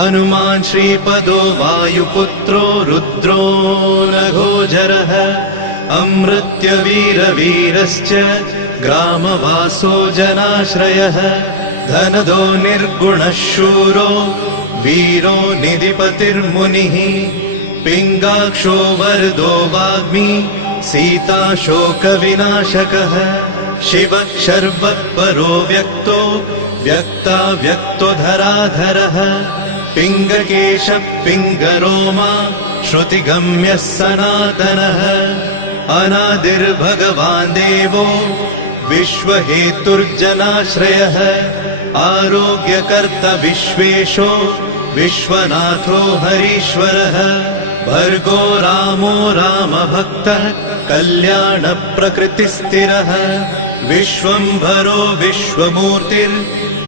हनुमान् श्रीपदो वायुपुत्रो रुद्रो नघोजरः अमृत्यवीरवीरश्च ग्रामवासो जनाश्रयः धनदो निर्गुणः शूरो वीरो निधिपतिर्मुनिः पिङ्गाक्षो वरदो वाग्मी सीता शोकविनाशकः शिवः शर्वः व्यक्तो व्यक्तो धराधरः पिङ्गकेशः पिङ्गरोमा श्रुतिगम्यः सनातनः अनादिर्भगवान् देवो विश्वहेतुर्जनाश्रयः आरोग्यकर्ता विश्वेशो विश्वनाथो हरीश्वरः भर्गो रामो रामभक्तः कल्याणप्रकृतिस्थिरः विश्वम्भरो विश्वमूर्तिर्